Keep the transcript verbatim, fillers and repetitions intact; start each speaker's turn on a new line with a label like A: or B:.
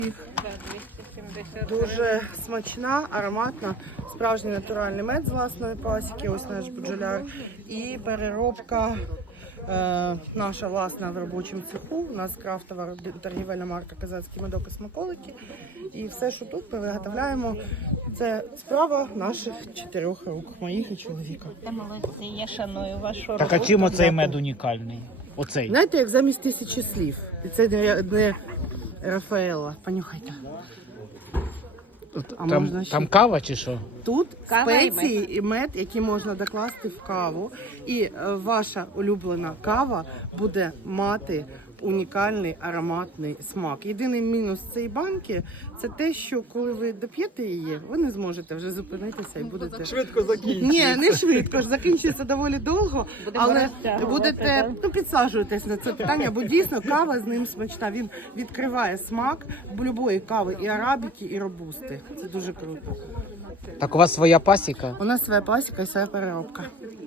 A: Дуже смачна, ароматна, справжній натуральний мед з власної пасіки, ось наш бджоляр. І переробка е, наша власна в робочому цеху. У нас крафтова торгівельна марка «Казацький медок і смаколики». І все, що тут ми виготовляємо, це справа наших чотирьох рук, моїх і чоловіка.
B: Та молодці, я шаную вашу роботу.
C: Так а чим оцей мед унікальний? Оцей.
A: Знаєте, як замість тисячі слів. І це не, не Рафаела. Понюхайте. А
C: Там,
A: можна ще?
C: там кава чи що?
A: Тут
B: Кава і
A: спеції і мед, які можна докласти в каву. І е, ваша улюблена кава буде мати унікальний ароматний смак. Єдиний мінус цієї банки – це те, що коли ви доп'єте її, ви не зможете вже зупинитися і будете...
D: Швидко закінчиться.
A: Ні, не швидко, ж закінчиться доволі довго,
B: Будемо
A: але
B: розтягувати,
A: будете,
B: так?
A: ну, підсаджуйтесь на це питання, бо дійсно кава з ним смачна. Він відкриває смак будь-якої кави, і арабіки, і робусти. Це дуже круто.
C: Так у вас своя пасіка?
A: У нас своя пасіка і своя переробка.